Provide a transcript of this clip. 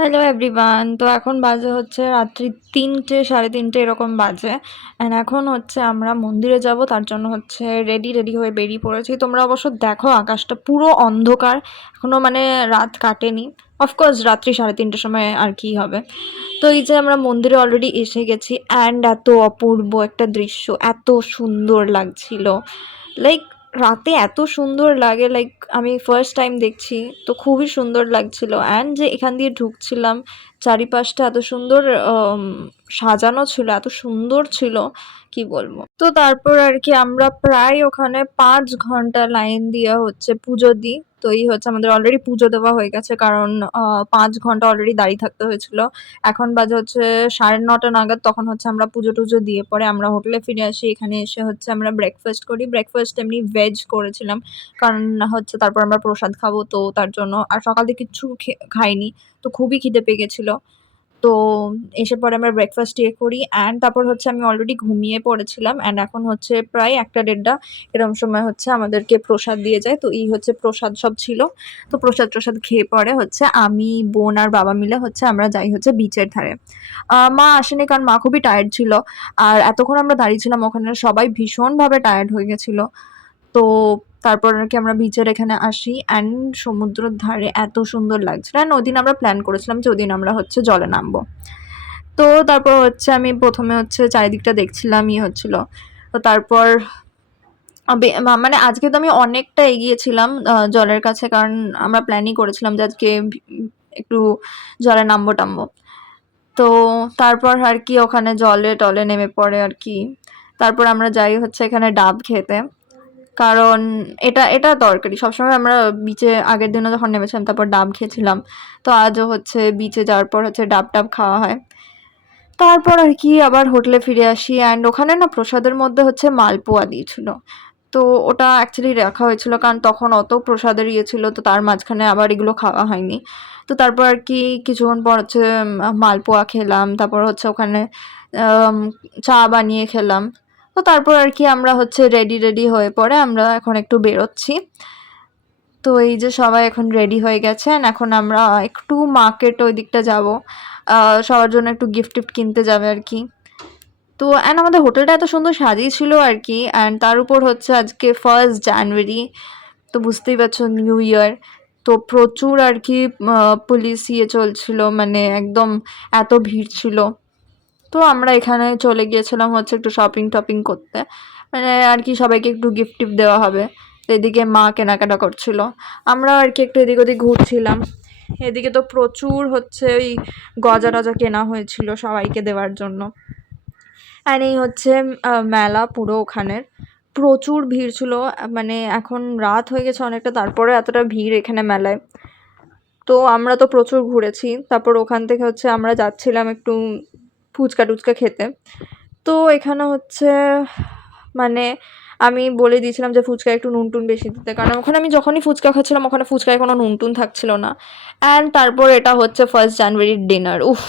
Hello everyone. তো এখন বাজে হচ্ছে রাত্রি ৩টে ৩:৩০ এরকম বাজে। অ্যান্ড এখন হচ্ছে আমরা মন্দিরে যাব, তার জন্য হচ্ছে রেডি হয়ে বেরিয়ে পড়েছি। তোমরা অবশ্য দেখো আকাশটা পুরো অন্ধকার, এখনও মানে রাত কাটেনি। অফকোর্স রাত্রি ৩:৩০টার সময় আর কি হবে। তো এই যে আমরা মন্দিরে অলরেডি এসে গেছি, অ্যান্ড এত অপূর্ব একটা দৃশ্য, এত সুন্দর লাগছিল। লাইক রাতে এত সুন্দর লাগে, লাইক আমি ফার্স্ট টাইম দেখছি, তো খুবই সুন্দর লাগছিল। অ্যান্ড যে এখান দিয়ে ঢুকছিলাম, চারিপাশটা এত সুন্দর সাজানো ছিল, এত সুন্দর ছিল, কি বলবো। তো তারপর আর কি আমরা প্রায় ওখানে ৫ ঘন্টা লাইন দিয়ে হচ্ছে পুজো দিই। তো এই হচ্ছে আমাদের অলরেডি পুজো দেওয়া হয়ে গেছে, কারণ ৫ ঘন্টা অলরেডি দাঁড়িয়ে থাকতে হয়েছিল। এখন বাজে হচ্ছে ৯:৩০ নাগাদ, তখন হচ্ছে আমরা পুজো টুজো দিয়ে পরে আমরা হোটেলে ফিরে আসি। এখানে এসে হচ্ছে আমরা ব্রেকফাস্ট করি, ব্রেকফাস্ট এমনি ভেজ করেছিলাম, কারণ হচ্ছে তারপর আমরা প্রসাদ খাবো, তো তার জন্য। আর সকাল থেকে কিচ্ছু খাইনি, তো খুবই খিদে পেয়ে গেছিলো। তো এসে পরে আমরা ব্রেকফাস্ট করি, অ্যান্ড তারপর হচ্ছে আমি অলরেডি ঘুমিয়ে পড়েছিলাম। অ্যান্ড এখন হচ্ছে প্রায় ১টা ১:৩০ এরকম সময় হচ্ছে আমাদেরকে প্রসাদ দিয়ে যায়। তো এই হচ্ছে প্রসাদ সব ছিল। তো প্রসাদ টসাদ খেয়ে পরে হচ্ছে আমি, বোন আর বাবা মিলে হচ্ছে আমরা যাই হচ্ছে বিচের ধারে। মা আসেনি, কারণ মা খুবই টায়ার্ড ছিল। আর এতক্ষণ আমরা দাঁড়িয়েছিলাম ওখানে, সবাই ভীষণভাবে টায়ার্ড হয়ে গেছিল। তো তারপর আর কি আমরা বিচের এখানে আসি, অ্যান্ড সমুদ্রের ধারে এত সুন্দর লাগছিল। অ্যান্ড ওদিন আমরা প্ল্যান করেছিলাম যে ওদিন আমরা হচ্ছে জলে নামবো। তো তারপর হচ্ছে আমি প্রথমে হচ্ছে চারিদিকটা দেখছিলাম, হচ্ছিল। তো তারপর মানে আজকে তো আমি অনেকটা এগিয়েছিলাম জলের কাছে, কারণ আমরা প্ল্যানই করেছিলাম যে আজকে একটু জলে নামবো টামবো। তো তারপর আর কি ওখানে জলে টলে নেমে পড়ে আর কি। তারপর আমরা যাই হচ্ছে এখানে ডাব খেতে, কারণ এটা এটা দরকারি। সবসময় আমরা বিচে আগের দিনও যখন নেমেছিলাম তারপর ডাব খেয়েছিলাম, তো আজও হচ্ছে বিচে যাওয়ার পর হচ্ছে ডাব টাব খাওয়া হয়। তারপর আর কি আবার হোটেলে ফিরে আসি, অ্যান্ড ওখানে না প্রসাদের মধ্যে হচ্ছে মালপোয়া দিয়েছিল। তো ওটা অ্যাকচুয়ালি রাখা হয়েছিল, কারণ তখন অত প্রসাদের ছিল, তো তার মাঝখানে আবার এগুলো খাওয়া হয়নি। তো তারপর আর কি কিছুক্ষণ পর হচ্ছে মালপোয়া খেলাম, তারপর হচ্ছে ওখানে আম চা বানিয়ে খেলাম। তো তারপর আর কি আমরা হচ্ছে রেডি হয়ে পরে আমরা এখন একটু বেরোচ্ছি। তো এই যে সবাই এখন রেডি হয়ে গেছে, and এখন আমরা একটু মার্কেট ওই দিকটা যাবো। সবার জন্য একটু গিফট-টিফট কিনতে যাবে আর কি। তো অ্যান্ড আমাদের হোটেলটা এত সুন্দর সাজিয়েছিল আর কি, অ্যান্ড তার উপর হচ্ছে আজকে 1st জানুয়ারি, তো বুঝতেই পারছো নিউ ইয়ার। তো প্রচুর আর কি পুলিশ চলছিল, মানে একদম এত ভিড় ছিল। তো আমরা এখানে চলে গিয়েছিলাম হচ্ছে একটু শপিং-টপিং করতে। মানে আর কি সবাইকে একটু গিফট-টিফট দেওয়া হবে। তো এদিকে মা কেনাকাটা করছিল। আমরাও আর কি একটু এদিক ওদিক ঘুরছিলাম। এদিকে তো প্রচুর হচ্ছে ওই গজা-টজা কেনা হয়েছিল সবাইকে দেওয়ার জন্য। অ্যান্ড এই হচ্ছে মেলা পুরো ওখানের। প্রচুর ভিড় ছিল, মানে এখন রাত হয়ে গেছে অনেকটা, তারপরেও এতটা ভিড় এখানে মেলায়। তো আমরা তো প্রচুর ঘুরেছি। তারপর ওখান থেকে হচ্ছে আমরা যাচ্ছিলাম একটু ফুচকা-টুচকা খেতে। তো এখানে হচ্ছে মানে আমি বলে দিয়েছিলাম যে ফুচকায় একটু নুন-টুন বেশি দিতে, কারণ ওখানে আমি যখনই ফুচকা খাচ্ছিলাম ওখানে ফুচকায় কোনো নুন-টুন থাকছিল না। অ্যান্ড তারপর এটা হচ্ছে 1st জানুয়ারির ডিনার। উফ!